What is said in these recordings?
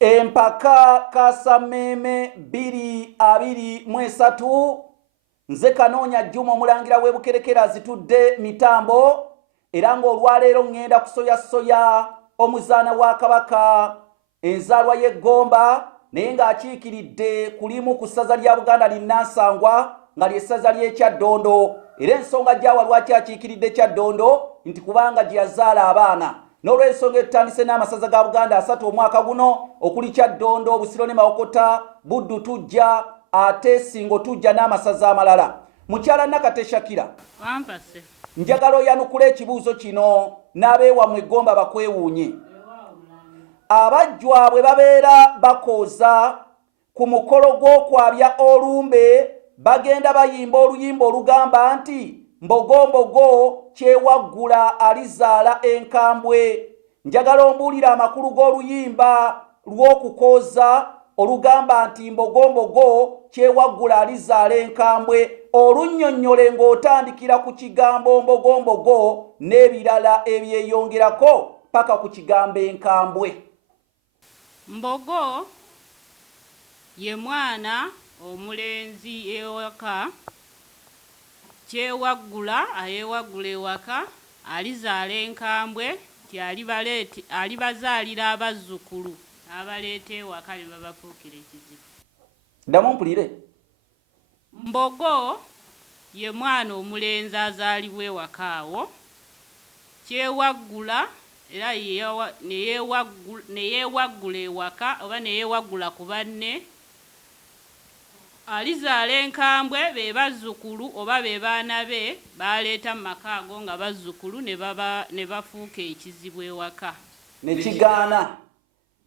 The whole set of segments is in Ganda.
empaka Kasameme 2023 nze Kanoonya Juma omulangira w'Ebukerekere azitudde mitambo era ng'olwaleero ngenda kusoyasoya omuzaana wa Kabaka enzaalwa y'Eggomba naye ng'akiikiridde kulimu ku ssaza lya Buganda linnansangwa nga ly'essaza ly'e Kyaddondo era ensonga gy'awa lwaki akiikiridde Kyaddondo nti kubanga gye yazaala abaana n'olw'ensonga etutandise n'amasaza ga Buganda 3 omwaka guno okuli Kyaddondo, Busiro ne Mawokota, Buddu tujja ate Singo tujja n'amasaza amalala. Mukyala Nakate Shakira, wampase njagala oyanukula ekibuuzo kino n'abeewammwe Eggomba bakwewuunye. Abajjwa bwe babeera bakooza ku mukolo gw'okwabya olumbe bagenda bayimba oluyimba olugamba nti mbogombogo kyewaggula alizaala enkambwe. Njagala ombuulira amakulu g'oluyimba lw'okukooza olugamba nti mbogombogo kyewaggula alizaala enkambwe, olunnyonnyole ng'otandikira ku kigambo mbogombogo n'ebirala ebyeyongerako paka ku kigambo enkambwe. Mbogo ye mwana omulenzi ewaka, kyewaggula ayewaggula ewaka alizaala enkambwe ti alibazaalira abazzukulu abaleeta ewaka ne babafuukira ekizibu. Ddamu mpulire. Mbogo ye mwana omulenzi azaalibwa ewaka awo, kyewaggula era neyeewaggula ewaka oba neyeewaggula ku banne, alizaala enkambwe be bazzukulu oba be baana be baleeta mu maka ago nga bazzukulu ne bafuuka ekizibu ewaka. Ne kigaana.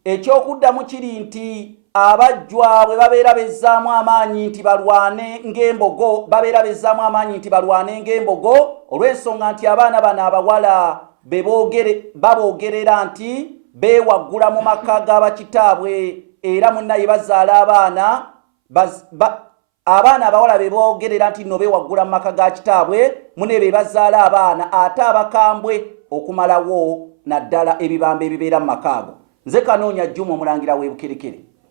Ekyokuddamu kiri nti abajjwa bwe babeera bezzaamu amaanyi nti balwane ng'embogo babeera bezzaamu amaanyi nti balwane ng'embogo olw'ensonga nti abaana bano abawala baboogerera nti beewaggula mu maka g'abakitaabwe era munnaye bazaala abaana abawala be boogerera nti nno beewaggula mu maka ga kitaabwe mune be bazaala abaana ate abakambwe okumalawo naddala ebibamba ebibeera mu maka ago. Nze Kanoonya Juma omulangira w'Ebukerekere.